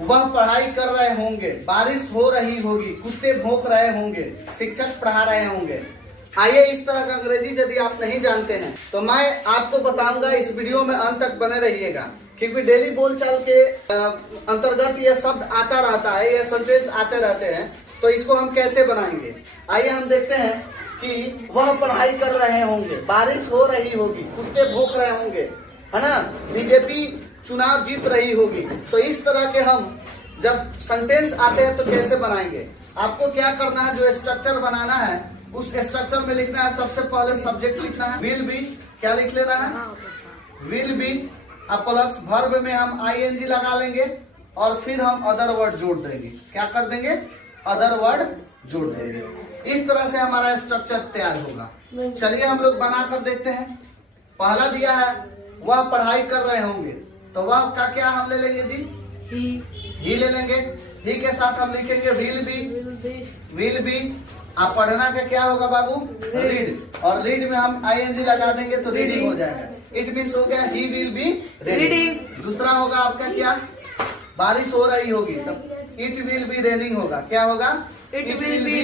वह पढ़ाई कर रहे होंगे, बारिश हो रही होगी, कुत्ते भौंक रहे होंगे, शिक्षक पढ़ा रहे होंगे। आइए, इस तरह का अंग्रेजी यदि आप नहीं जानते हैं तो मैं आपको बताऊंगा, इस वीडियो में अंत तक बने रहिएगा, क्योंकि डेली बोलचाल के अंतर्गत यह शब्द आता रहता है, यह सेंटेंस आते रहते हैं। तो इसको हम कैसे बनाएंगे, आइए हम देखते हैं कि वह पढ़ाई कर रहे होंगे, बारिश हो रही होगी, कुत्ते भौंक रहे होंगे, है ना, बीजेपी चुनाव जीत रही होगी। तो इस तरह के हम जब सेंटेंस आते हैं तो कैसे बनाएंगे, आपको क्या करना है, जो स्ट्रक्चर बनाना है उस स्ट्रक्चर में लिखना है। सबसे पहले सब्जेक्ट लिखना है, विल बी, क्या लिख लेना है, विल बी, अब प्लस वर्ब में हम आईएनजी लगा लेंगे और फिर हम अदर वर्ड जोड़ देंगे। क्या कर देंगे, अदर वर्ड जोड़ देंगे। इस तरह से हमारा स्ट्रक्चर तैयार होगा। चलिए हम लोग बना कर देखते हैं। पहला दिया है वह पढ़ाई कर रहे होंगे, तो वह का क्या हम ले लेंगे जी, ही ले लेंगे। ही के साथ हम लिखेंगे विल बी, विल बी। आप पढ़ना का क्या होगा बाबू, रीड, और रीड में हम आईएनजी लगा देंगे तो रीडिंग हो जाएगा। इट मीन्स हो गया ही विल बी रीडिंग। दूसरा होगा आपका क्या, बारिश हो रही होगी, तब इट विल बी रेनिंग होगा। क्या होगा, it will be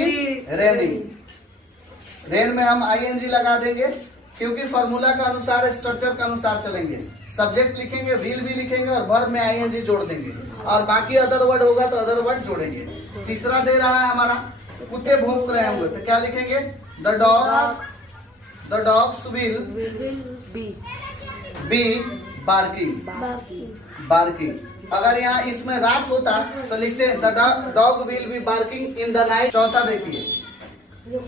raining. Rain में हम आईएनजी लगा देंगे, क्योंकि फॉर्मूला का अनुसार, स्ट्रक्चर का अनुसार चलेंगे। सब्जेक्ट लिखेंगे, विल भी लिखेंगे और वर्ब में आईएनजी जोड़ देंगे, और बाकी अदर वर्ड होगा तो अदर वर्ड जोड़ेंगे। तीसरा दे रहा है हमारा कुत्ते भौंक रहे होंगे, तो क्या लिखेंगे, the dogs will be barking. अगर यहाँ इसमें रात होता तो लिखते हैं the dog will be barking in the night. चौथा देखिए,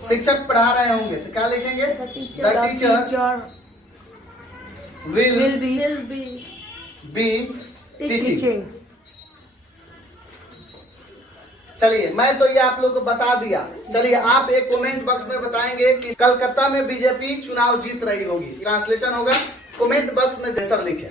शिक्षक पढ़ा रहे होंगे, तो क्या लिखेंगे, the teacher will be teaching. चलिए, मैं तो ये आप लोग को बता दिया। चलिए, आप एक कमेंट बॉक्स में बताएंगे कि कलकत्ता में बीजेपी चुनाव जीत रही होगी। ट्रांसलेशन होगा, कमेंट बॉक्स में जैसा लिखे।